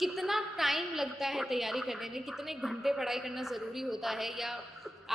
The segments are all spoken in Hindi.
कितना टाइम लगता है तैयारी करने में, कितने घंटे पढ़ाई करना ज़रूरी होता है, या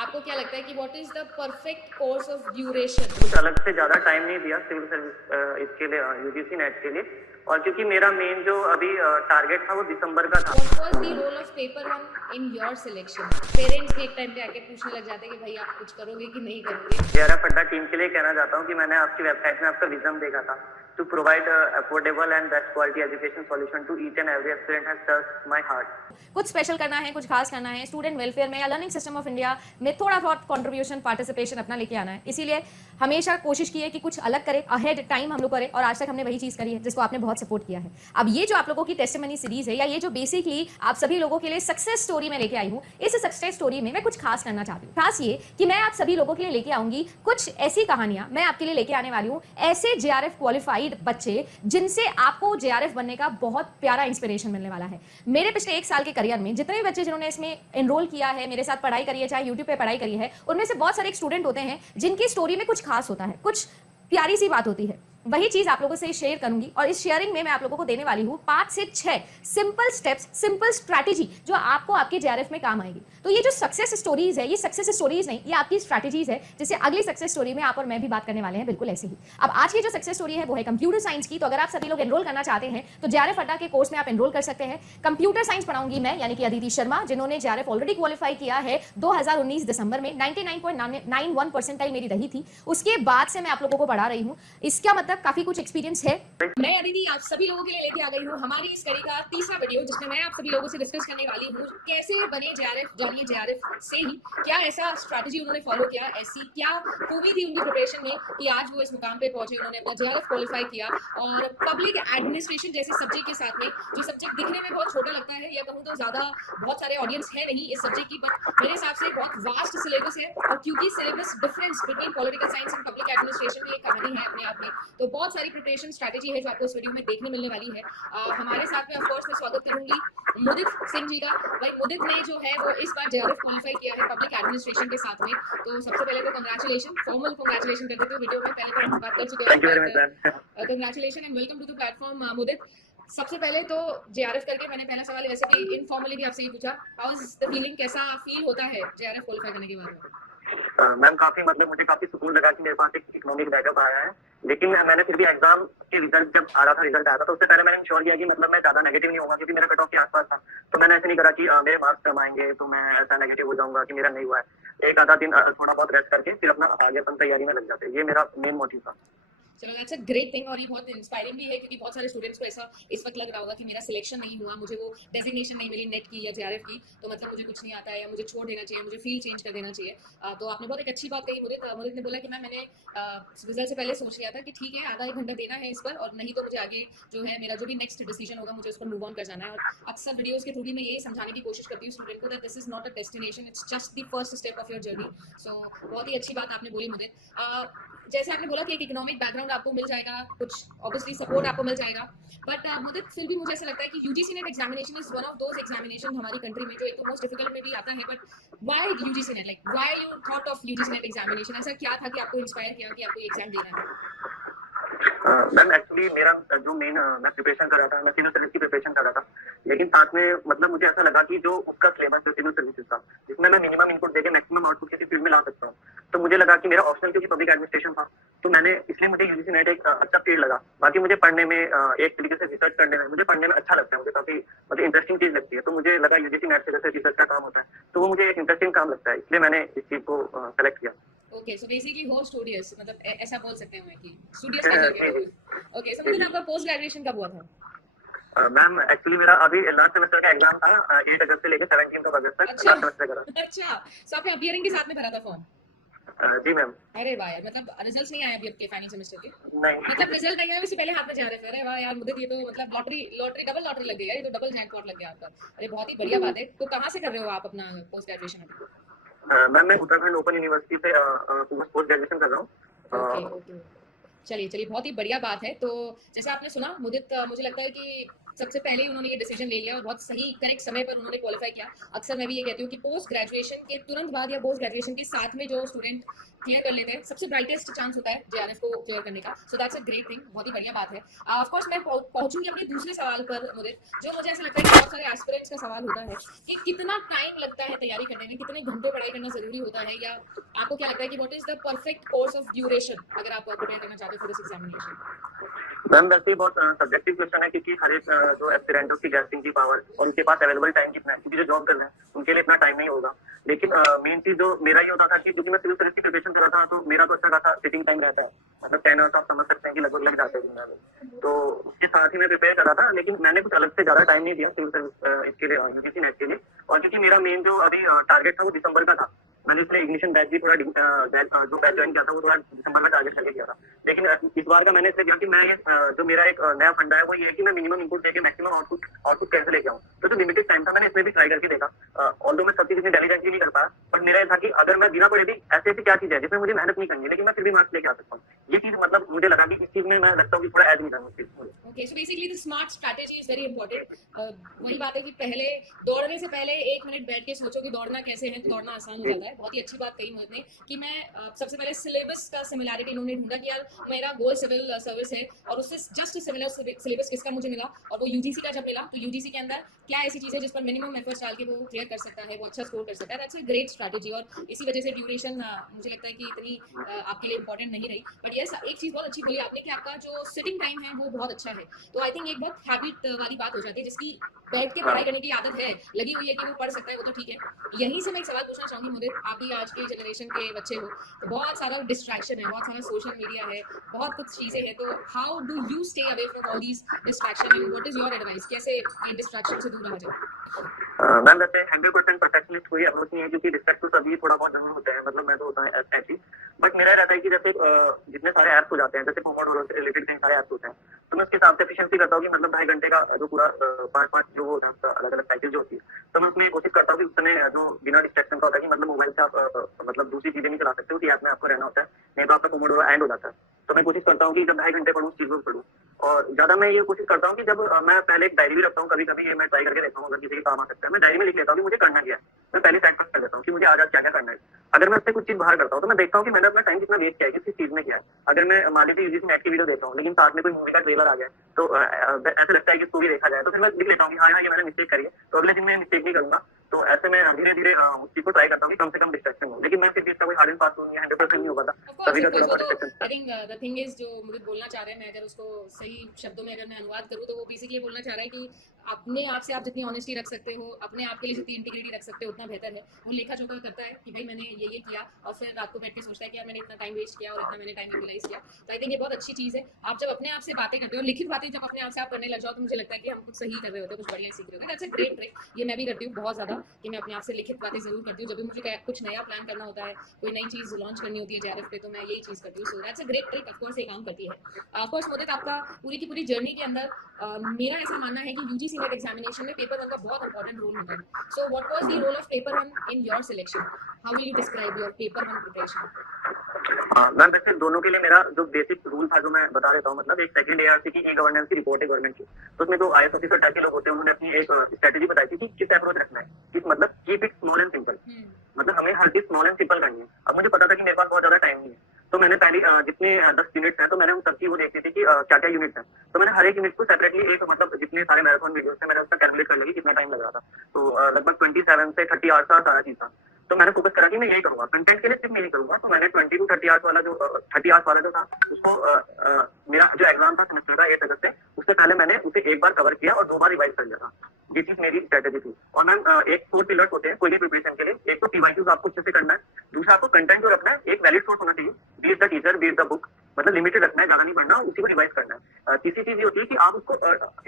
आपको क्या लगता है कि what is the perfect course of duration? कुछ अलग से ज़्यादा टाइम नहीं दिया सिविल सर्विस इसके लिए, यूजीसी नेट के लिए। और क्योंकि मेरा मेन जो अभी टारगेट था वो दिसंबर का था। What was the role of paper one in your selection? Parents भी एक टाइम पे आके पूछने लग जाते हैं कि भाई आप कुछ करोगे कि नहीं करोगे। जेआरएफ अड्डा टीम के लिए कहना चाहता हूँ कि मैंने आपकी वेबसाइट में आपका विजन देखा था, to provide affordable and best quality education solution to each and every aspirant has touched my heart. कुछ स्पेशल करना है, कुछ खास करना है, स्टूडेंट वेलफेयर में या लर्निंग सिस्टम ऑफ इंडिया में थोड़ा बहुत कंट्रीब्यूशन पार्टिसिपेशन अपना लेके आना है। इसीलिए हमेशा कोशिश की है कि कुछ अलग करें, अहेड टाइम हम लोग करें, और आज तक हमने वही चीज़ करी है जिसको आपने बहुत सपोर्ट किया है। अब ये जो आप लोगों की टेस्टिमनी सीरीज है, या ये जो बेसिकली आप सभी लोगों के लिए सक्सेस स्टोरी में लेके आई हूँ, इस सक्सेस स्टोरी में मैं कुछ खास करना चाहती हूँ। खास ये कि मैं आप सभी लोगों के लिए लेके आऊंगी कुछ ऐसी कहानियां, मैं आपके लिए लेके आने वाली हूँ ऐसे जेआरएफ क्वालिफाइड बच्चे जिनसे आपको जेआरएफ बनने का बहुत प्यारा इंस्पिरेशन मिलने वाला है। मेरे पिछले 1 साल के करियर में जितने भी बच्चे जिन्होंने इसमें एनरोल किया है, मेरे साथ पढ़ाई करी है, चाहे यूट्यूब पे पढ़ाई करी है, उनमें से बहुत सारे स्टूडेंट होते हैं जिनकी स्टोरी में कुछ खास होता है, कुछ प्यारी सी बात होती है। वही चीज आप लोगों से शेयर करूंगी, और इस शेयरिंग में मैं आप लोगों को देने वाली हूं 5 से 6 सिंपल स्टेप्स, सिंपल स्ट्रैटेजी जो आपको आपके जेआरएफ में काम आएगी। तो ये जो सक्सेस स्टोरीज है, ये सक्सेस स्टोरीज नहीं, ये आपकी स्ट्रैटेजीज है, जिससे अगली सक्सेस स्टोरी में आप और मैं भी बात करने वाले हैं बिल्कुल ऐसे ही। अब आज की जो सक्सेस स्टोरी है वो है कंप्यूटर साइंस की। तो अगर आप सभी लोग एनरोल करना चाहते हैं तो जेआरएफ अड्डा के कोर्स में आप एनरोल कर सकते हैं। कंप्यूटर साइंस पढ़ाऊंगी मैं, यानी कि अदिति शर्मा, जिन्होंने जेआरएफ ऑलरेडी क्वालिफाई किया है 2019 दिसंबर में। 99.91 परसेंटाइल मेरी रही थी। उसके बाद से मैं आप लोगों को पढ़ा रही हूँ। इसका मतलब काफी कुछ एक्सपीरियंस है। मैं अदिति आप सभी लोगों के लिए लेके आ गई हूँ हमारी इस कड़ी का तीसरा वीडियो, जिसमें मैं आप सभी लोगों से डिस्कस करने वाली हूँ कैसे बने जेआरएफ। जानिए जेआरएफ से ही क्या ऐसा स्ट्रैटेजी उन्होंने फॉलो किया, ऐसी क्या खूबी थी उनकी प्रिपरेशन में कि आज वो इस मुकाम पे पहुंचे, उन्होंने अपना जेआरएफ क्वालिफाई किया। और पब्लिक एडमिनिस्ट्रेशन जैसे सब्जेक्ट के साथ में, जो सब्जेक्ट दिखने में बहुत छोटा लगता है, या कहूँ तो ज्यादा बहुत सारे ऑडियंस है नहीं इस सब्जेक्ट की, बट मेरे हिसाब से बहुत वास्ट सिलेबस है। और क्योंकि syllabus difference between political science and public administration भी एक कहानी है अपने आप में, तो बहुत सारी प्रिपरेशन स्ट्रैटेजी है जो आपको इस वीडियो में देखने मिलने वाली है। हमारे साथ में ऑफ कोर्स मैं स्वागत करूंगी मुदित सिंह जी का। भाई मुदित ने जो है वो इस बार जेआरएफ क्वालिफाई किया है पब्लिक एडमिनिस्ट्रेशन के साथ में। तो सबसे पहले तो कंग्रेचुलेशन, फॉर्मल कंग्रेचुलेशन कर देते हो वीडियो में, पहले तो हम बात कर चुके हैं। Congratulation and welcome to the platform Mudit. सबसे पहले तो जेआरएफ करके मैंने पहला सवाल वैसे भी इनफॉर्मली भी आपसे ही पूछा, हाउ इज द फीलिंग, कैसा फील होता है जेआरएफ क्वालिफाई करने के बाद? मैम काफी मतलब मुझे काफी सुकून लगा कि मेरे पास एक इकोनॉमिक बैकअप आया है। लेकिन मैंने फिर भी एग्जाम के रिजल्ट जब आ रहा था, रिजल्ट आया था, तो उससे पहले मैंने इंश्योर किया कि मतलब मैं ज्यादा नेगेटिव नहीं होगा, क्योंकि मेरा कट ऑफ के आसपास था। तो मैंने ऐसे नहीं करा कि मेरे मार्क्स कम आएंगे तो मैं ऐसा नेगेटिव हो जाऊंगा कि मेरा नहीं हुआ है। एक आधा दिन थोड़ा बहुत रेस्ट करके फिर अपना आगे अपन तैयारी में लग जाते। ये मेरा मेन मोटिव था। चलो दैट्स अ ग्रेट थिंग, और ये बहुत इंस्पायरिंग भी है, क्योंकि बहुत सारे स्टूडेंट्स को ऐसा इस वक्त लग रहा होगा कि मेरा सिलेक्शन नहीं हुआ, मुझे वो डेजिग्नेशन नहीं मिली नेट की या जेआरएफ की, तो मतलब मुझे कुछ नहीं आता है, या मुझे छोड़ देना चाहिए, मुझे फील्ड चेंज कर देना चाहिए। तो आपने बहुत एक अच्छी बात कही मुदित ने बोला कि मैंने रिजल्ट से पहले सोच लिया था कि ठीक है आधा 1 घंटा देना है इस पर, और नहीं तो मुझे आगे जो है मेरा जो भी नेक्स्ट डिसीजन होगा मुझे उस पर मूव ऑन कर जाना है। और अक्सर वीडियोस के थ्रू भी मैं यही समझाने की कोशिश करती हूँ स्टूडेंट को, that this is not a destination, it's just the first step of your journey. So बहुत ही अच्छी बात आपने बोली मुदित। जैसे आपने बोला कि एक इकोनॉमिक बैकग्राउंड आपको मिल जाएगा, कुछ ऑब्वियसली सपोर्ट आपको मिल जाएगा, बट मुझे फिर भी मुझे ऐसा लगता है कि UGC NET examination is one of those examination हमारी कंट्री में जो एक तो मोस्ट डिफिकल्ट में भी आता है। But why UGC net, like why you thought of UGC NET examination? ऐसा क्या था कि आपको इंस्पायर किया कि आपको ये एग्जाम देना है? मैम एक्चुअली मेरा जो मेन मैं प्रिपरेशन कर रहा था, मैं सिविल सर्विस की प्रिपरेशन कर रहा था। लेकिन साथ में मतलब मुझे ऐसा लगा कि जो उसका सिलेबस है सिविल सर्विसेज का, जिसमें मैं मिनिमम इनपुट देके मैक्सिमम आउटपुट किसी फील्ड में ला सकता हूँ, तो मुझे लगा कि मेरा ऑप्शनल क्योंकि पब्लिक एडमिनिस्ट्रेशन था, तो मैंने इसलिए मुझे यूजीसी नेट एक अच्छा फील्ड लगा। बाकी मुझे पढ़ने में एक तरीके से रिसर्च करने में मुझे पढ़ने में अच्छा लगता है, मुझे काफी मतलब इंटरेस्टिंग चीज लगती है। तो मुझे लगा यूजीसी नेट से जैसे रिसर्च का काम होता है तो वो मुझे एक इंटरेस्टिंग काम लगता है, इसलिए मैंने इस चीज को सेलेक्ट किया। ओके, सो बेसिकली हो स्टूडियस, मतलब ऐसा बोल सकते हैं कि स्टूडियस कर करके। ओके, सो मुझे आपका पोस्ट ग्रेजुएशन कब हुआ था? मैम एक्चुअली मेरा अभी लास्ट सेमेस्टर का एग्जाम था 8 अगस्त से लेकर 17 अगस्त तक लास्ट सेमेस्टर का। अच्छा, सो आपने अपीयरिंग के साथ में भरा था फॉर्म? जी मैम। अरे वाह यार, मतलब रिजल्ट्स नहीं आए अभी आपके फाइनल सेमेस्टर के? नहीं, मतलब रिजल्ट नहीं आया उससे पहले हाथ में जा रहे थे। अरे वाह यार मुझे ये तो मतलब लॉटरी डबल लॉटरी लग गई यार, ये तो डबल जैकपॉट लग गया आपका। अरे बहुत ही बढ़िया बात है। तो कहाँ से कर रहे हो आप अपना पोस्ट ग्रेजुएशन अभी? मैम मैं उत्तराखंड ओपन यूनिवर्सिटी से पोस्ट ग्रेजुएशन कर रहा हूँ। ओके, चलिए बहुत ही बढ़िया बात है। तो जैसे आपने सुना मुदित, मुझे लगता है कि सबसे पहले ही उन्होंने ये डिसीजन ले लिया और बहुत सही करेक्ट समय पर उन्होंने क्वालिफाई किया। अक्सर मैं भी ये कहती हूँ कि पोस्ट ग्रेजुएशन के तुरंत बाद या पोस्ट ग्रेजुएशन के साथ में जो स्टूडेंट क्लियर कर लेते हैं, सबसे ब्राइटेस्ट चांस होता है जेआरएफ को क्लियर करने का। सो दैट्स अ ग्रेट थिंग, बहुत ही बढ़िया बात है। ऑफ कोर्स मैं पहुंचूंगी अपने दूसरे सवाल पर मुदित, जो मुझे ऐसा लगता है कि सारे एस्पिरेंट्स का सवाल होता है कि कितना टाइम लगता है तैयारी करने में, कितने घंटे पढ़ाई करना जरूरी होता है, या आपको क्या लगता है कि what is the perfect course of duration अगर आप प्रिपेयर करना चाहते हो फॉर दिस एग्जामिनेशन? मैम वैसे ही बहुत सब्जेक्टिव क्वेश्चन है, क्योंकि हर एक जो एस्पिरेंट उसकी गैसिंग की पावर और उसके पास अवेलेबल टाइम कितना है, क्योंकि जो जॉब कर रहे हैं उनके लिए इतना टाइम नहीं होगा। लेकिन मेन चीज जो मेरा ही होता था कि क्योंकि मैं सिविल सर्विस की प्रिपरेशन कर रहा था, तो मेरा तो अच्छा खासा सिटिंग टाइम रहता है, मतलब 10 आवर्स आप समझ सकते हैं कि लगभग लग जाते हैं दिन में। तो उसके साथ ही मैं प्रिपेयर कर रहा था, लेकिन मैंने कुछ अलग से ज्यादा टाइम नहीं दिया सिविल सर्विस इसके लिए, यूजीसी नेट के लिए। और क्योंकि मेरा मेन जो अभी टारगेट था वो दिसंबर का था, मैंने इसलिए इग्निशन बैच भी थोड़ा जो बैच ज्वाइन किया था वो थोड़ा दिसंबर में टारगेट करके किया था। लेकिन इस बार का मैंने इसलिए किया कि मैं जो मेरा एक नया फंडा है वो ये है कि मैं मिनिमम इनपुट देके मैक्सिमम आउटपुट कैसे लेके आऊँ। तो जो लिमिटेड टाइम था मैंने इसमें भी ट्राई करके देखा, ऑल्दो मैं सब चीज इतनी डेलीजेंटली नहीं कर पाया, बट मेरा ये था कि अगर मैं बिना पढ़े भी ऐसी ऐसी क्या चीज है जिसमें मुझे मेहनत नहीं करनी है लेकिन मैं फिर भी मार्क्स लेके आ सकता हूँ, ये चीज मतलब मुझे लगा कि इस चीज में मैं लगता हूँ कि थोड़ा एज नहीं करना। Okay, so basically the smart strategy is very important. वही बात है कि पहले दौड़ने से पहले 1 मिनट बैठ के सोचो कि दौड़ना कैसे है, तो दौड़ना आसान हो जाता है। बहुत ही अच्छी बात कही मोहित ने कि मैं सबसे पहले सिलेबस का सिमिलैरिटी इन्होंने ढूंढा कि यार मेरा गोल सिविल सर्विस है और उससे जस्ट सिमिलर सिलेबस किसका मुझे मिला, और वो यूजीसी का जब मिला तो यूजीसी के अंदर क्या ऐसी चीज़ है जिस पर मिनिमम एफर्ट्स डाल के वो क्लियर कर सकता है, वो अच्छा स्कोर कर सकता है। दैट्स अ ग्रेट स्ट्रैटेजी, और इसी वजह से ड्यूरेशन मुझे लगता है कि इतनी आपके लिए इंपॉर्टेंट नहीं रही। बट यस, एक चीज़ बहुत अच्छी बोली आपने कि आपका जो सिटिंग टाइम है वो बहुत अच्छा है। तो आई थिंक एक बहुत हैबिट वाली बात हो जाती है, जिसकी बैठ के पढ़ाई करने की आदत है, लगी हुई है कि वो पढ़ सकता है, वो तो ठीक है। यहीं से मैं एक सवाल पूछना चाहूंगी मोदित, आप भी आज के जनरेशन के बच्चे हो, तो बहुत सारा डिस्ट्रैक्शन है, बहुत सारा सोशल मीडिया है, बहुत कुछ चीजें हैं, तो how do you stay away from all these distraction and what is your advice, कैसे डिस्ट्रैक्शन से दूर रहा जाए? मैम वैसे 100% परफेक्शनिस्ट कोई अप्रोच नहीं है, क्योंकि डिस्ट्रैक्ट तो सभी थोड़ा बहुत जरूर होते हैं, मतलब मैं तो होता है ऐसी। बट मेरा रहता है कि जैसे जितने सारे ऐप्स हो जाते हैं, जैसे पोमोडोरो से रिलेटेड कई सारे ऐप्स होते हैं, तो मैं उसके हिसाब से एफिशिएंसी करता हूँ कि मतलब 2.5 घंटे का जो पूरा 5 जो होता है अलग अलग पैकेज जो होती है, तो मैं उसमें कोशिश करता हूँ कि उसमें जो बिना डिस्ट्रैक्शन का होता है कि मतलब मोबाइल से आप मतलब दूसरी चीजें नहीं चला सकते, उसी ऐप में आपको रहना होता है, नहीं तो आपका पोमोडोरो एंड हो जाता है। तो मैं कोशिश करता हूँ कि जब 2.5 घंटे पढ़ूँ उस चीज को पढ़ूँ। और ज्यादा मैं ये कोशिश करता हूँ कि जब मैं पहले एक डायरी भी रखता हूँ, कभी कभी ये मैं ट्राई करके देखता हूँ अगर किसी के काम आ सकता है, मैं डायरी में लिख लेता हूँ कि मुझे करना क्या है, मैं पहले सेट कर लेता हूँ कि मुझे आज क्या क्या करना है। अगर मैं उससे कुछ चीज बाहर करता हूँ तो मैं देखता हूँ कि मैंने अपना टाइम कितना वेस्ट किया है, किस चीज में किया है। अगर मैं मान लीजिए यूजीसी नेट की वीडियो देख रहा हूँ लेकिन साथ में कोई मूवी का ट्रेलर आ गया तो ऐसा लगता है कि इसको भी देखा जाए, तो फिर मैं लिख लेता हूँ कि हाँ ये मैंने मिस्टेक करी है, तो अगले दिन मैं मिस्टेक नहीं करूंगा। तो ऐसे में धीरे धीरे उस चीज को ट्राई करता हूँ कि कम से कम डिस्ट्रैक्शन हो, लेकिन मैं फिर भी इसका कोई हार्ड एंड फास्ट 100% नहीं हो पाता, कभी का थोड़ा distraction. I think the thing is जो मुझे बोलना चाह रहे हैं, मैं अगर उसको सही शब्दों में अगर मैं अनुवाद करूँ तो वो बेसिकली बोलना चाह रहा है कि अपने आप से आप जितनी ऑनेस्टी रख सकते हो, अपने आप के लिए जितनी इंटीग्रिटी रख सकते हो उतना बेहतर है। वो लेखा जोखा करता है कि भाई मैंने ये किया और फिर रात को बैठ के सोचता है कि यार मैंने इतना टाइम वेस्ट किया और इतना मैंने टाइम यूटिलाइज किया। तो आई थिंक ये बहुत अच्छी चीज़ है। आप जब अपने आप से बातें करते हो, लिखित बातें जब अपने आप से आप करने लग जाओ, तो मुझे लगता है कि हम कुछ सही कर रहे होते हैं, कुछ बढ़िया सीख रहे होते हैं। That's a great trick. ये मैं भी करती हूँ बहुत ज़्यादा कि मैं अपने आप से लिखित बातें जरूर करती हूँ। जब भी मुझे कुछ नया प्लान करना होता है, कोई नई चीज़ लॉन्च करनी होती है जेआरएफ पे, तो मैं यही चीज़ करती हूँ। सो that's a great trick, of course ये काम करती है। ऑफ कोर्स मोदित, आपका पूरी की पूरी जर्नी के अंदर मेरा ऐसा मानना है कि यूजीसी नेट एग्जामिनेशन में पेपर 1 का बहुत इंपॉर्टेंट रोल होता है। So what was the role of paper 1 in your selection? How will you describe your paper 1 preparation? Ma'am वैसे दोनों के लिए मेरा जो बेसिक रूल था जो मैं बता देता हूँ, मतलब एक सेकंड एआरसी की गवर्नेंस की रिपोर्ट है गवर्नमेंट की, तो उसमें जो आईएएस ऑफिसर टाइप के लोग होते हैं उन्होंने अपनी एक स्ट्रेटेजी बताई थी कि किस अप्रोच रखना है, किस मतलब keep it small and simple, मतलब हमें हर चीज स्मॉल एंड सिंपल करनी है। अब मुझे पता था कि मेरे पास बहुत ज्यादा टाइम नहीं है, तो मैंने पहले जितने 10 यूनिट्स हैं तो मैंने उन सबकी वो देखी थी कि क्या क्या यूनिट्स हैं, तो मैंने हर एक यूनिट को सेपरेटली एक मतलब जितने सारे मैराथन वीडियोस थे मैंने उसका कैलकुलेट कर लिया कि कितना टाइम लग रहा था, तो लगभग 27 से 30 आवर्स का सारा चीज था। तो मैंने फोकस करा कि मैं यही करूंगा, कंटेंट के लिए सिर्फ नहीं करूंगा, तो मैंने 20 to 30 आवर्स वाला जो 30 आवर्स वाला जो था उसको मेरा जो एग्जाम था सेमेस्टर का 8 अगस्त से, उससे पहले मैंने उसे एक बार कवर किया और 2 बार रिवाइज कर लिया था। ये चीज मेरी स्ट्रेटेजी थी। और मैम एक 4 पिलर्स होते हैं कोई भी प्रिपरेशन के लिए, एक तो पीवाईक्यूज आपको अच्छे से करना है, दूसरा आपको कंटेंट जो रखना है एक वैलिड सोर्स होना चाहिए, be is the teacher be is the book, मतलब लिमिटेड रखना है, ज्यादा नहीं पढ़ना, उसी को रिवाइज करना है। तीसरी चीज ये होती है कि आप उसको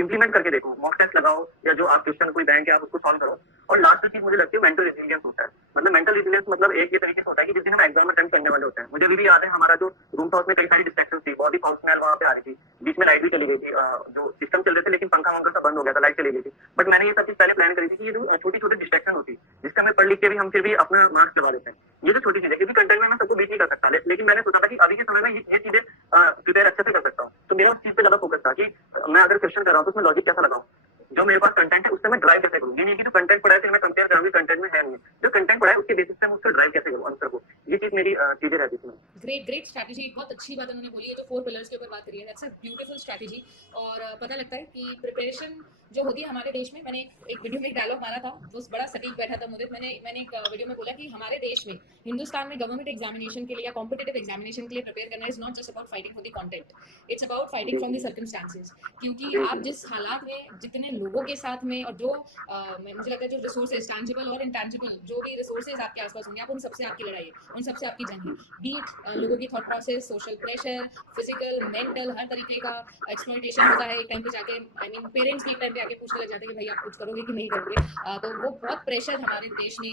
इंप्लीमेंट करके देखो, मॉक टेस्ट लगाओ या जो आप क्वेश्चन कोई बैंक है आप उसको सॉल्व करो। और लास्ट चीज मुझे लगती है मेंटल रेजिलियंस होता है, मतलब मेंटल रेजिलियंस मतलब एक ये तरीके से होता है कि जिस दिन हम एग्जाम अटेम्प्ट करने वाले होते हैं, मुझे अभी भी याद है हमारा जो रूम था उसमें कई सारी डिस्ट्रैक्शन थी, बहुत ही फाउल स्मेल वहाँ पे आ रही थी, बीच में लाइट भी चली गई थी, जो सिस्टम चल रहे थे लेकिन पंखा वंखा सब बंद हो गया था, लाइट चली गई थी। बट मैंने ये सब चीज पहले प्लान करी थी कि ये जो छोटी छोटी डिस्ट्रैक्शन होती है जिसका मैं पढ़ लिख के भी हम फिर भी अपना मार्क्स लगा देते हैं, ये जो छोटी चीज है, क्योंकि कंटेंट में मैं सबको बीट नहीं कर सकता, लेकिन मैंने सोचा था कि अभी के समय में ये चीजें प्रिपेयर अच्छे से कर सकता हूँ। तो मेरा उस चीज पे ज्यादा फोकस था कि मैं अगर क्वेश्चन कर रहा हूँ तो उसमें लॉजिक कैसा लगाऊं, जो मेरे पास कंटेंट है उससे मैं ड्राइव कैसे करूँ, ये नहीं कि जो कंटेंट पढ़ा है फिर मैं कंपेयर करूंगी कंटेंट में है नहीं, जो कंटेंट पढ़ा है उसके बेसिस पे मैं उसको ड्राइव कैसे करूँ आंसर को, ये चीज मेरी चीजें रहती थी। ग्रेट स्ट्रैटेजी, बहुत अच्छी बात उन्होंने बोली है, जो 4 पिलर्स के ऊपर बात करी है, दैट्स अ ब्यूटीफुल स्ट्रैटेजी। और पता लगता है कि प्रिपरेशन जो होती है हमारे देश में। मैंने एक वीडियो में एक डायलॉग मारा था, वो बड़ा सटीक बैठा था मुझे। मैंने एक वीडियो में बोला कि हमारे देश में, हिंदुस्तान में गवर्नमेंट एग्जामिनेशन के लिए या कॉम्पिटेटिव एग्जामिनेशन के लिए प्रिपेयर करना is not just about fighting for the content, it's about fighting from the circumstances. क्योंकि आप जिस हालात में, जितने लोगों के साथ में, और जो मुझे लगता है जो रिसोर्सेज टैंजिबल और इंटैंजिबल जो भी रिसोर्सेज आपके आसपास होंगे, आप उन सबसे आपकी लड़ाई है, उन सबसे आपकी जंग है। बीट लोगों की thought process, social pressure, physical, mental, हर तरीके का एक्सप्लॉइटेशन होता है। एक टाइम पे जाके आई मीन पेरेंट्स भी एक टाइम पे आके पूछने लग जाते हैं कि भाई आप कुछ करोगे कि नहीं करोगे। तो वो बहुत प्रेशर हमारे देश में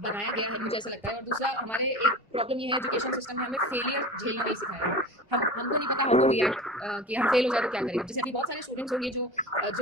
बनाया गया है, मुझे ऐसा लगता है। और दूसरा, हमारे एक प्रॉब्लम ये है एजुकेशन सिस्टम में, हमें फेलियर झेलना नहीं सिखाया है। हमको नहीं पता हाउ टू रिएक्ट कि हम फेल हो जाए तो क्या करेंगे। जैसे अभी बहुत सारे स्टूडेंट्स होंगे जो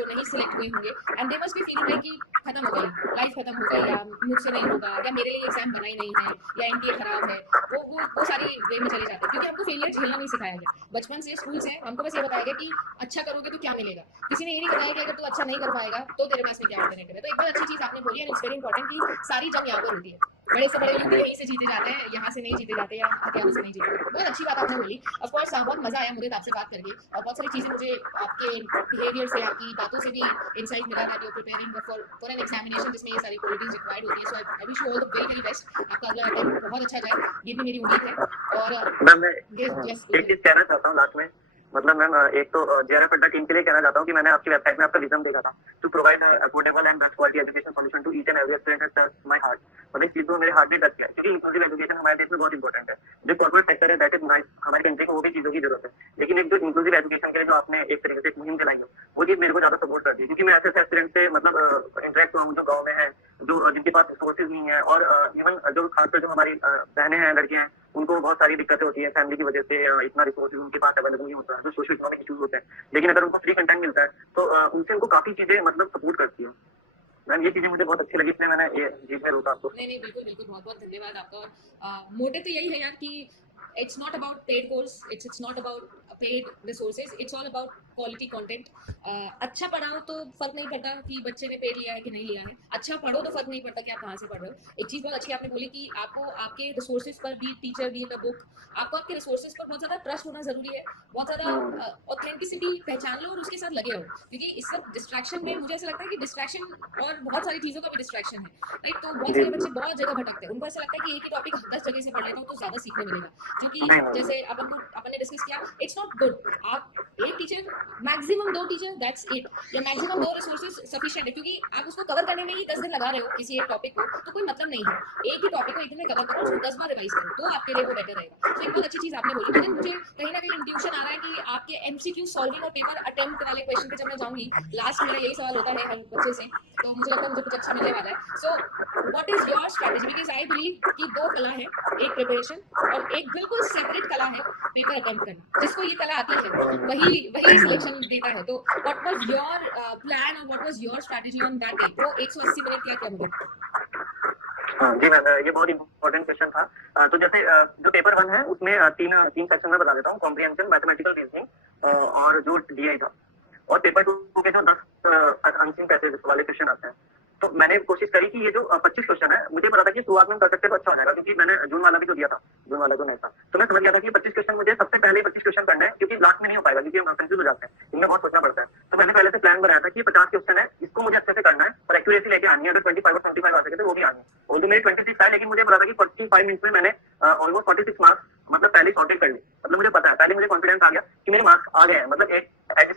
नहीं सिलेक्ट हुए होंगे, and they must be feeling like कि खत्म हो गई लाइफ, खत्म हो गई, या मुझसे नहीं होगा, या मेरे लिए एग्जाम बना ही नहीं है, या एनटीए खराब है। वो सारी वे में चले जाते हैं, क्योंकि हमको फेलियर झेलना नहीं सिखाया गया। बचपन से स्कूल से हमको बस ये बताया गया कि अच्छा करोगे तो क्या मिलेगा। किसी ने ये नहीं बताया कि अगर तू अच्छा नहीं कर पाएगा तो तेरे पास में क्या अल्टरनेटिव है। तो एक बार अच्छी चीज आपने बोली है, इट्स वेरी इंपॉर्टेंट कि सारी जंग यहाँ पर होती है। बड़े से बड़े युद्ध यहीं से जीते जाते हैं, यहाँ से नहीं जीते जाते, या हथियारों से नहीं जीते जाते। बहुत अच्छी बात आपने बोली। ऑफ कोर्स बहुत मजा आया मुझे आपसे बात करके, और बहुत सारी चीजें मुझे आपके बिहेवियर से, आपकी बातों से भी इंसाइट मिला that you are preparing for an examination जिसमें ये सारी क्वालिटीज रिक्वायर्ड होती है। So I wish you all the very very best. आपका अगला अटेम्प्ट बहुत अच्छा जाए, ये भी मेरी उम्मीद है। और मैम मैं एक चीज कहना चाहता हूँ लास्ट में। मतलब मैम एक तो जेआरएफ अड्डा टीम के लिए कहना चाहता हूँ कि मैंने आपकी वेबसाइट में आपका विजन देखा था, to provide affordable and best quality education solution to each and every student has touched my heart. मतलब इस चीज को मेरे हार्ट में टच किया, क्योंकि इंक्लूसिव एजुकेशन हमारे देश में बहुत इंपॉर्टेंट है। जो कॉर्पोरेट सेक्टर है दैट इज नाइस, हमारी कंट्री को वो भी चीजों की जरूरत है, लेकिन एक जो इंक्लूसिव एजुकेशन के लिए जो आपने एक तरीके से एक मुहिम चलाई है, वो चीज मेरे को ज्यादा सपोर्ट करती है। क्योंकि मैं ऐसे एस्पिरेंट से मतलब इंटरेक्ट हुआ हूँ जो गाँव में है, जो जिनके पास रिसोर्सेज नहीं है, और इवन जो खासकर जो हमारी बहनें हैं, लड़कियां हैं, उनको बहुत सारी दिक्कतें होती है फैमिली की वजह से, इतना रिसोर्सेज उनके पास अवेलेबल नहीं होता है, जो सोशल इकोनॉमिक इश्यूज होते हैं। लेकिन अगर उनको फ्री कंटेंट मिलता है तो उनसे उनको काफी चीजें मतलब सपोर्ट करती है। मैम ये चीजें मुझे बहुत अच्छी लगी, इसलिए मैंने ये चीज में रोका आपको। नहीं बिल्कुल बिल्कुल, बहुत बहुत धन्यवाद आपका। और मोटिव तो यही है यार कि it's not about paid course, it's not about paid resources, it's all about quality content. अच्छा पढ़ाओ तो फर्क नहीं पड़ता कि बच्चे ने पेड लिया है कि नहीं लिया है, अच्छा पढ़ो तो फर्क नहीं पड़ता कि आप कहाँ से पढ़ रहे हो। एक चीज़ बहुत अच्छी आपने बोली कि आपको आपके रिसोर्सेज पर, be teacher be in the book, आपको आपके रिसोर्सेज पर बहुत ज़्यादा ट्रस्ट होना जरूरी है, बहुत ज़्यादा ऑथेंटिसिटी पहचान लो और उसके साथ लगे रहो। क्योंकि इस सब डिस्ट्रैक्शन में मुझे ऐसा लगता है कि डिस्ट्रैक्शन और बहुत सारी चीज़ों का भी डिस्ट्रैक्शन है, राइट। तो बहुत सारे बच्चे बहुत जगह भटकते हैं, उनको ऐसा लगता है कि एक ही टॉपिक 10 जगह से पढ़ लेता हूँ तो ज़्यादा सीखने मिलेगा। क्योंकि जैसे अपन ने डिस्कस किया, इट्स नॉट गुड। आप एक teacher, maximum 2 teacher, that's it, या मैक्सिमम 2 रिसोर्सेज सफिशिएंट है। क्योंकि आप उसको कवर करने में ही 10 दिन लगा रहे हो किसी एक टॉपिक को, तो कोई मतलब नहीं है। एक ही टॉपिक को एक दिन में कवर करो, उसको 10 बार रिवाइज करो, तो आपके लिए वो बेटर रहेगा। तो एक बहुत अच्छी चीज आपने बोली। लेकिन मुझे कहीं ना कहीं इंट्यूशन आ रहा है कि आपके एमसीक्यू सॉल्विंग और पेपर अटेम्प्ट वाले क्वेश्चन पे जब मैं जाऊंगी, लास्ट मेरा यही सवाल होता है हर बच्चे से, तो मुझे लगता है मुझे कुछ अच्छा मिलने वाला है। So what is your strategy? Because I believe कि 2 कला है, एक प्रिपरेशन और एक बिल्कुल सेपरेट कला है पेपर अटेम्प्ट करना। जिसको ये कला आती है वही सिलेक्शन देता है। तो व्हाट वाज योर प्लान और what was your strategy on that day? वो 180 मिनट क्या मुझे? जी मैम, ये बहुत इंपॉर्टेंट क्वेश्चन था। तो जैसे जो पेपर 1 है उसमें तीन सेक्शन में बता देता हूँ, कॉम्प्रिहेंशन, मैथमेटिकल रीजनिंग और जो डीआई था। और पेपर 2 के जो 10 अनसीन पैसेज वाले क्वेश्चन आते हैं, तो मैंने कोशिश करी कि ये जो 25 क्वेश्चन है, मुझे पता था कि शुरुआत में कर सकते तो अच्छा हो जाएगा, क्योंकि मैंने जून वाला भी जो दिया था, जून वाला जो नहीं था, तो मैं समझ गया था कि 25 क्वेश्चन मुझे सबसे पहले 25 क्वेश्चन करना है, क्योंकि लास्ट में नहीं हो पाएगा, क्योंकि हम कंफ्यूज हो जाते हैं, इनमें बहुत सोचना पड़ता है। तो मैंने पहले से प्लान बनाया था कि 50 क्वेश्चन है, इसको मुझे अच्छे से करना है और एक्यूरेसी लेके आनी है। अगर 25 और 25 आ सके तो वो भी आनी है। और जो मेरे 26 था, लेकिन मुझे पता था कि 45 मिनट्स में मैंने ऑलमोस्ट 46 मार्क्स मतलब पहले सॉर्टेड कर ली। मतलब मुझे पता है, पहले मुझे कॉन्फिडेंस आ गया कि मेरे मार्क्स आ गए हैं, मतलब एक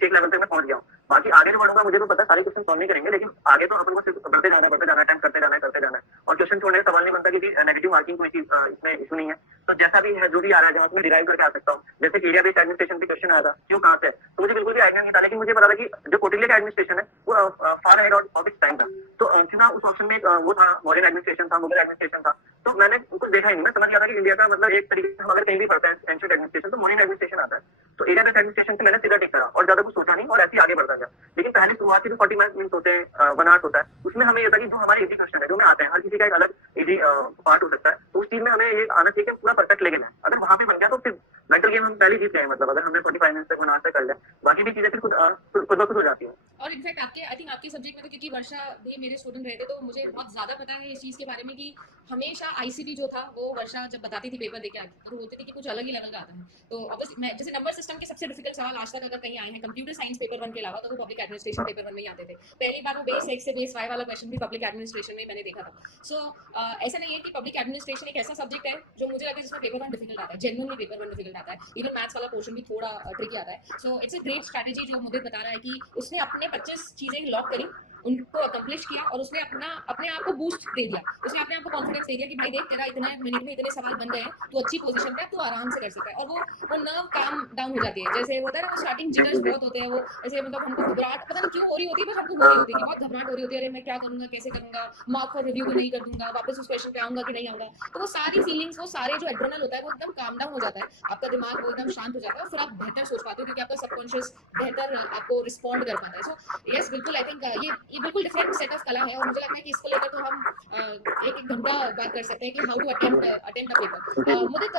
लेवल तक मैं पहुंच गया हूँ। बाकी आगे जो बढ़ूंगा मुझे तो पता है सारे क्वेश्चन सॉल्व नहीं करेंगे, लेकिन आगे तो अपन को सिर्फ बढ़ते जाना है, अटेम्प्ट करते जाना है। और क्वेश्चन छोड़ने का सवाल नहीं बनता, क्योंकि नेगेटिव मार्किंग कोई चीज इसमें इशू नहीं है। तो जैसा भी है, जो भी आ रहा है, जहाँ मैं डिराइव करके आ सकता हूँ। जैसे एरिया बेस्ड एडमिनिस्ट्रेशन पे क्वेश्चन आया था, क्यों कहाँ से, तो मुझे बिल्कुल भी आइडिया नहीं था, लेकिन मुझे पता था कि जो कोटिलिया का एडमिनिस्ट्रेशन है वो फार हेड ऑफ इट्स टाइम था। तो सीधा उस ऑप्शन में वो था, मॉडर्न एडमिनिस्ट्रेशन था, मुगल एडमिनिस्ट्रेशन था। तो मैंने कुछ देखा ही नहीं, मैं समझ गया था कि इंडिया का मतलब एक तरीके से हम अगर कहीं भी पढ़ते हैं एंशिएंट एडमिनिस्ट्रेशन, तो मॉडर्न एडमिनिस्ट्रेशन आता है। तो एरिया बेस्ड एडमिनिस्ट्रेशन से मैंने सीधा टिक करा और ज्यादा कुछ सोचा नहीं, और ऐसे आगे बढ़ता गया। लेकिन पहले शुरुआत के जो 40 मिनट होते हैं, 1 आवर होता है, उसमें हमें ये था कि जो हमारे इजी क्वेश्चन है, जो में आते हैं, हर किसी का एक अलग इजी पार्ट हो सकता है, तो उस चीज में हमें ये आना चाहिए कि पूरा परफेक्ट लेके जाए। अगर वहां पे बन गया तो फिर मेंटल गेम हम पहले जीत गए। मतलब अगर हमने 45 मिनट तक 1 आवर तक कर लिया, बाकी भी चीजें फिर खुद ब खुद हो जाती है। और इनफैक्ट आपके आई थिंक आपके सब्जेक्ट में तो क्योंकि वर्षा भी मेरे स्टूडेंट रहे थे तो मुझे बहुत ज़्यादा पता है इस चीज़ के बारे में कि हमेशा आईसीटी जो था वो वर्षा जब बताती थी पेपर देके आती तो बोलती थी कि कुछ अलग ही लेवल का आता है। तो ऑब्वियसली मैं जैसे नंबर सिस्टम के सबसे डिफिकल्ट सवाल आज तक अगर कहीं आए हैं कंप्यूटर साइंस पेपर 1 के अलावा तो वो पब्लिक एडमिनिस्ट्रेशन पेपर 1 में ही आते थे। पहली बार वो बेस 1 से बेस 5 वाला क्वेश्चन भी पब्लिक एडमिनिस्ट्रेशन में मैंने देखा था। सो ऐसा नहीं है कि पब्लिक एडमिनिस्ट्रेशन एक ऐसा सब्जेक्ट है जो मुझे लगता है जिसमें पेपर 1 डिफिकल्ट आता है, जेन्युइनली पेपर 1 डिफिकल्ट आता है। इवन मैथ्स वाला पोर्शन भी थोड़ा ट्रिकी आता है। So it's a great strategy जो मुझे बता रहा है कि उसने अपने 25 चीजें लॉक करी, उनको अकम्प्लिश किया और उसने अपने आप को बूस्ट दे दिया। उसने अपने आप को कॉन्फिडेंस दे दिया कि भाई देख तेरा इतने मिनट में इतने सवाल बन गए हैं, तू अच्छी पोजीशन पे है, तू आराम से कर सकता है। और वो नर्व काम डाउन हो जाती है। जैसे होता है ना वो स्टार्टिंग जिगर्स बहुत होते हैं, वो ऐसे मतलब हमको घबराहट पता नहीं क्यों हो रही होती है, बस हमको हो रही होती है कि बहुत घबराहट हो रही होती है, अरे मैं क्या करूंगा, कैसे करूंगा, मॉक फॉर रिव्यू तो नहीं कर दूंगा, वापस उस क्वेश्चन पे आऊंगा कि नहीं आऊंगा। तो वो सारी फीलिंग्स, वो सारे जो एड्रेनल होता है वो एकदम काम डाउन हो जाता है, आपका दिमाग वो एकदम शांत हो जाता है और फिर आप बेहतर सोच पाते हो क्योंकि आपका सबकॉन्शियस बेहतर आपको रिस्पॉन्ड कर पाता है। सो यस बिल्कुल आई थिंक ये बिल्कुल डिफरेंट सेट ऑफ कला है और मुझे लगता है कि इसको लेकर तो हम एक एक घंटा बात कर सकते हैं कि how to attempt a paper. Mudit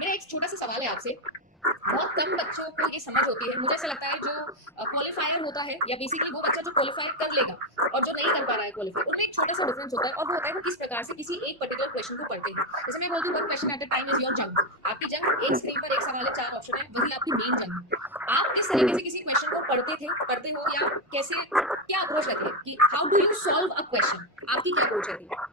मेरा एक छोटा सा सवाल है आपसे। बहुत कम बच्चों को ये समझ होती है, मुझे ऐसा लगता है जो क्वालिफायर होता है या बेसिकली वो बच्चा जो क्वालिफाई कर लेगा और जो नहीं कर पा रहा है क्वालिफाई, उनमें एक छोटा सा डिफरेंस होता है और वो होता है वो किस प्रकार से किसी एक पर्टिकुलर क्वेश्चन को पढ़ते हैं। जैसे मैं बोलती हूँ one question at a time is your जंग। आपकी जंग एक स्क्रीन पर एक सवाल है, 4 ऑप्शन है, वही आपकी मेन जंग है। आप किस तरीके से किसी क्वेश्चन को पढ़ते हो या कैसे, क्या अप्रोच रहती है कि how do you solve a question, आपकी क्या अप्रोच रहती है?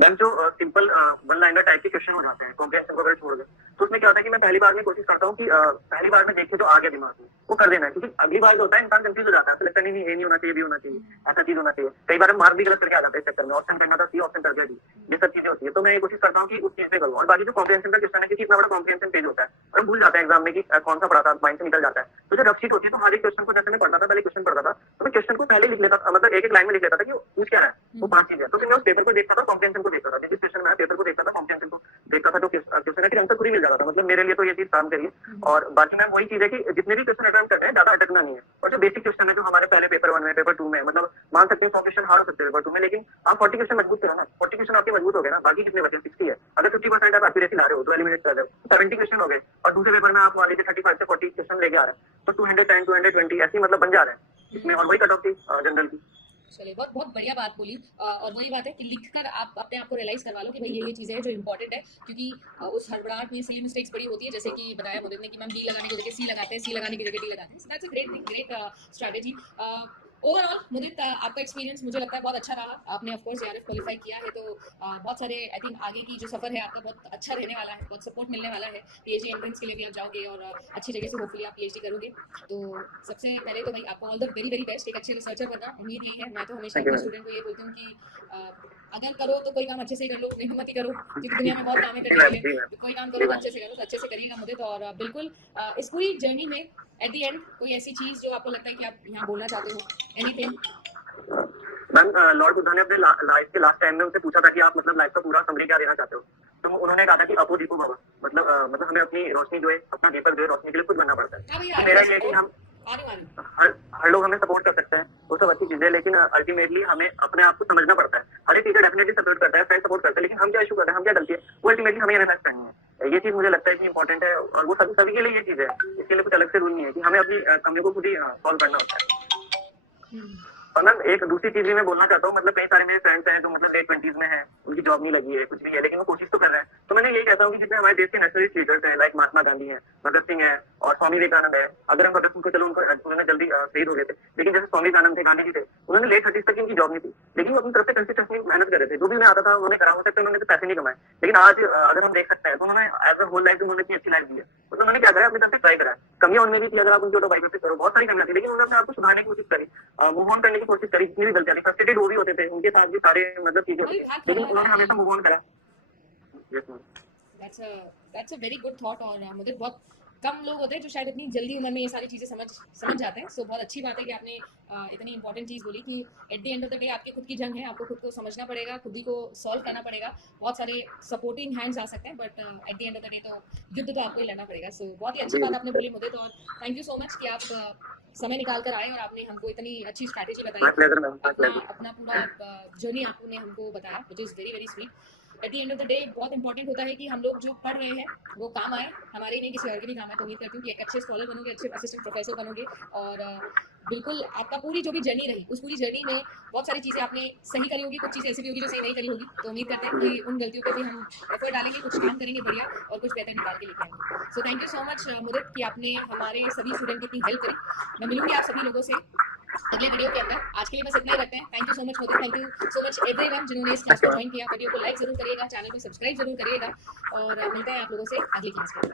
मैम जो सिंपल वन लाइनर टाइप के क्वेश्चन हो जाते हैं कॉम्प्रिहेंशन वगैरह छोड़ दे, तो उसमें क्या होता है कि मैं पहली बार में कोशिश करता हूँ कि पहली बार में देख के जो आ गया दिमाग में वो कर देना है, क्योंकि अगली बार जो होता है इंसान कंफ्यूज हो जाता है, लगता नहीं ये नहीं होना चाहिए, भी होना चाहिए, ऐसा चीज होना चाहिए। कई बार मार्क भी गलत करके आ जाता है इस चक्कर में, ऑप्शन करना था सी ऑप्शन कर दिया डी, ये सब चीजें होती है। तो मैं ये कोशिश करता हूँ कि उस चीज पे करूँ। और बाकी जो कॉम्प्रिहेंशन का क्वेश्चन है, क्योंकि इतना बड़ा कॉम्प्रिहेंशन पेज होता है और भूल जाता है एग्जाम में कि कौन सा पढ़ा था, माइंड से निकल जाता है। तो जो रफ शीट होती है तो हर एक क्वेश्चन को जैसे मैं पढ़ता था, पहले क्वेश्चन पढ़ता था तो मैं क्वेश्चन को पहले लिख लेता था, मतलब एक एक लाइन में लिख लेता था कि वो पूछ क्या रहा है, वो 5 चीजें। तो फिर मैं उस पेपर को देखता था, कॉम्प्रिहेंशन को देखता था, जिस क्वेश्चन में पेपर को देखता था, कॉम्प्रिहेंशन को देखता था, तो क्वेश्चन है कि आंसर पूरी मिल जाता था। मतलब मेरे लिए तो ये चीज काम करिए। और बाकी मैम वही चीज है कि जितने भी क्वेश्चन अटेम्प्ट करते हैं ज्यादा अटकना नहीं है। और जो बेसिक क्वेश्चन है जो हमारे पहले पेपर 1 में, पेपर 2 में, मतलब मान सकते हैं 100 क्वेश्चन हार हो सकते हैं पेपर 2 में, लेकिन आप 40 क्वेश्चन मजबूत करो ना, 40 क्वेश्चन आपके मजबूत हो गए ना, बाकी कितने बचे 60 है। अगर 50% आप एक्यूरेसी ला रहे हो, 2 एलिमिनेट कर रहे हो, 70 क्वेश्चन हो गए। और दूसरे पेपर में आप मान लीजिए 35 से 40 क्वेश्चन लेके आ रहे हैं, तो 210 220 ऐसी मतलब बन जा रहे हैं इसमें, और वही कट ऑफ थी जनरल की। चलिए बहुत बहुत बढ़िया बात बोली। और वही बात है कि लिखकर आप अपने आप को रियलाइज करवा लो कि भाई ये चीज़ें हैं जो इंपॉर्टेंट है, क्योंकि उस हड़बड़ाहट में सिली मिस्टेक्स बड़ी होती है, जैसे कि बताया मुदित ने कि मैम डी लगाने की जगह सी लगाते हैं, सी लगाने की जगह डी लगाते हैं। So that's a great thing, great strategy. Overall Mudit आपका एक्सपीरियंस मुझे लगता है बहुत अच्छा रहा। आपने ऑफ कोर्स जेआरएफ क्वालिफाई किया है तो बहुत सारे आई थिंक आगे की जो सफर है आपका बहुत अच्छा रहने वाला है, बहुत सपोर्ट मिलने वाला है। पीएचडी एंट्रेंस के लिए भी आप जाओगे और अच्छी जगह से होपफुली आप पीएचडी करोगे। तो सबसे पहले तो भाई आपको all the very very best, एक अच्छे रिसर्चर बनना उम्मीद यही है। मैं तो हमेशा अपने स्टूडेंट को ये बोलती हूँ कि अगर करो तो कोई काम अच्छे से ही कर लो, नहीं मत ही करो, क्योंकि दुनिया में बहुत काम है करने के लिए। तो कोई काम करो तो अच्छे से करो, तो अच्छे से करिएगा मुदित। और बिल्कुल इस पूरी जर्नी में एट द एंड कोई ऐसी चीज जो आपको लगता है कि आप यहाँ बोलना चाहते हो, एनीथिंग? मैम लॉर्ड बुद्धा ने अपने लाइफ के लास्ट टाइम में उनसे पूछा था कि आप मतलब लाइफ का पूरा समरी क्या देना चाहते हो, तो उन्होंने कहा था कि अपो दीपो बाबा, मतलब हमें अपनी रोशनी जो है, अपना दीपक जो है रोशनी के लिए खुद बनना पड़ता है। तो मेरा ये है कि हम हर लोग हमें सपोर्ट कर सकते हैं, वो सब अच्छी चीजें, लेकिन अल्टीमेटली हमें अपने आप को समझना पड़ता है। हर एक टीचर डेफिनेटली सपोर्ट करता है, फ्रेंड सपोर्ट करता है, लेकिन हम क्या इशू कर रहे हैं, हम क्या गलती है, वो अल्टीमेटली हमें एनालाइज करनी है। ये चीज मुझे लगता है कि इंपॉर्टेंट है और वो सभी के लिए ये चीज है, इसके लिए कुछ अलग से रूल नहीं है कि हमें अपनी कमियों को खुद ही सॉल्व करना होता है। और मैम एक दूसरी चीज भी मैं बोलना चाहता हूँ, मतलब कई सारे मेरे फ्रेंड्स हैं जो मतलब लेट 20s में हैं, उनकी जॉब नहीं लगी है, कुछ भी है, लेकिन वो कोशिश तो कर रहे हैं। तो मैंने यही कहता हूँ कि जितने हमारे देश के नेशनलिस्ट लीडर्स हैं, लाइक महात्मा गांधी हैं, भगत सिंह है और स्वामी विवेकानंद है। अगर हम भगत सिंह को, चलो उन्होंने जल्दी शहीद हो गए थे, लेकिन जैसे स्वामी विवेकानंद थे, गांधी जी थे, उन्होंने लेट 30s तक इनकी जॉब नहीं थी, लेकिन वो अपनी तरफ से कंसिस्टेंटली मेहनत कर रहे थे। जो भी उन्हें आता था उन्होंने करा, हो सकता है उन्होंने पैसे नहीं कमाए, लेकिन आज अगर हम देख सकते हैं तो उन्होंने एज अ होल लाइफ उन्होंने इतनी अच्छी लाइफ दी है। मतलब उन्होंने क्या करा, अपनी तरफ से ट्राई करा। कमियां उनमें भी थी, अगर आप उनकी ऑटोबायोग्राफी करो, बहुत सारी कमियां थी, लेकिन उन्होंने अपने आप को सुधारने की कोशिश करी, मूव ऑन करने की कोशिश करी। जितनी भी गलतियां थी, फ्रस्ट्रेटेड वो भी होते थे, उनके साथ भी सारे मतलब चीजें होती थी, लेकिन उन्होंने हमेशा मूव ऑन करा। That's a very good thought। और मुझे बहुत कम लोग होते हैं जो शायद इतनी जल्दी उम्र में ये सारी चीज़ें समझ जाते हैं। सो बहुत अच्छी बात है कि आपने इतनी इंपॉर्टेंट चीज़ बोली कि at the end of the day आपकी खुद की जंग है, आपको खुद को समझना पड़ेगा, खुद ही को सॉल्व करना पड़ेगा। बहुत सारे सपोर्टिंग हैंड्स आ सकते हैं, but at the end of the day तो युद्ध तो आपको ही लड़ना पड़ेगा। सो बहुत ही अच्छी बात आपने बोली मुझे तो, और थैंक यू सो मच कि आप समय निकाल कर आए और आपने हमको इतनी अच्छी स्ट्रैटेजी बताई, अपना पूरा जर्नी आपने हमको बताया, which is very very sweet. At the end of the day बहुत इंपॉर्टेंट होता है कि हम लोग जो पढ़ रहे हैं वो काम आए, हमारे ही नहीं किसी और के भी काम आए। तो उम्मीद करती हूँ कि एक अच्छे स्कॉलर बनोगे, अच्छे असिस्टेंट प्रोफेसर बनोगे और बिल्कुल आपका पूरी जो भी जर्नी रही उस पूरी जर्नी में बहुत सारी चीज़ें आपने सही करी होगी, कुछ चीज़ें ऐसी भी होगी जो सही नहीं करी होगी। तो उम्मीद करते हैं कि उन गलतियों पे भी हम एफर्ट डालेंगे, कुछ काम करेंगे बढ़िया और कुछ बेहतर निकाल के लेके आएंगे। So thank you so much Mudit कि आपने हमारे सभी स्टूडेंट की इतनी हेल्प करी। मैं मिलूंगी आप सभी लोगों से अगले वीडियो के अंदर। आज के लिए बस इतना ही रखते हैं। Thank you so much Mudit, thank you so much everyone जिन्होंने इस क्लास को ज्वाइन किया। वीडियो को लाइक जरूर करिएगा, चैनल को सब्सक्राइब जरूर करिएगा और मिलते हैं आप लोगों से अगली क्लास में।